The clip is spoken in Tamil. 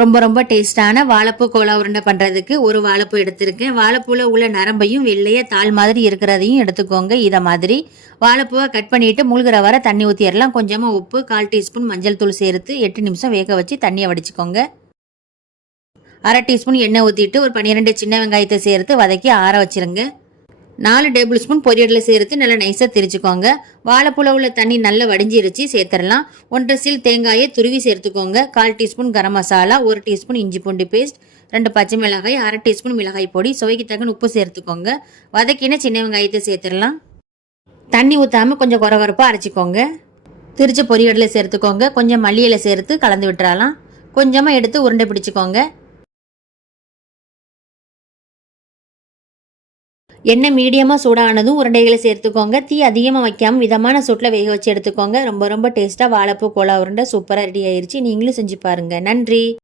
ரொம்ப ரொம்ப டேஸ்டான வாழைப்பூ கோலா உருண்டை பண்ணுறதுக்கு ஒரு வாழைப்பூ எடுத்திருக்கேன். வாழைப்பூவில் உள்ள நரம்பையும் வெள்ளையாக தாள் மாதிரி இருக்கிறதையும் எடுத்துக்கோங்க. இதை மாதிரி வாழைப்பூவை கட் பண்ணிட்டு மூழ்கிற வர தண்ணி ஊற்றிடலாம் கொஞ்சமாக உப்பு கால் டீஸ்பூன் மஞ்சள் தூள் சேர்த்து எட்டு நிமிஷம் வேக வச்சு தண்ணியை வடிச்சுக்கோங்க. அரை டீஸ்பூன் எண்ணெய் ஊற்றிட்டு ஒரு பன்னிரெண்டு சின்ன வெங்காயத்தை சேர்த்து வதக்கி ஆற வச்சிருங்க. நாலு டேபிள் ஸ்பூன் பொரியடில் சேர்த்து நல்லா நைஸாக திரிச்சுக்கோங்க. வாழைப்பூல உள்ள தண்ணி நல்லா வடிஞ்சிருச்சு சேர்த்துடலாம். ஒன்றரை சீல் தேங்காயை துருவி சேர்த்துக்கோங்க. கால் டீஸ்பூன் கரம் மசாலா ஒரு டீஸ்பூன் இஞ்சி பூண்டு பேஸ்ட் ரெண்டு பச்சை மிளகாய் அரை டீஸ்பூன் மிளகாய் பொடி சுவைக்கு தக்கன உப்பு சேர்த்துக்கோங்க. வதக்கின சின்ன வெங்காயத்தை சேர்த்துடலாம். தண்ணி ஊற்றாமல் கொஞ்சம் குறவரப்பாக அரைச்சிக்கோங்க. திரிச்ச பொரியடலை சேர்த்துக்கோங்க. கொஞ்சம் மல்லியில் சேர்த்து கலந்து விட்டுறலாம். கொஞ்சமாக எடுத்து உருண்டை பிடிச்சிக்கோங்க. எண்ணெய் மீடியமாக சூடானதும் உருண்டைகளை சேர்த்துக்கோங்க. தீ அதிகமாக வைக்காமல் மிதமான சூட்டில் வேக வச்சு எடுத்துக்கோங்க. ரொம்ப ரொம்ப டேஸ்ட்டாக வாழைப்பூ கோலா உருண்டை சூப்பராக ரெடி ஆயிடுச்சு நீங்களும் செஞ்சு பாருங்கள் நன்றி.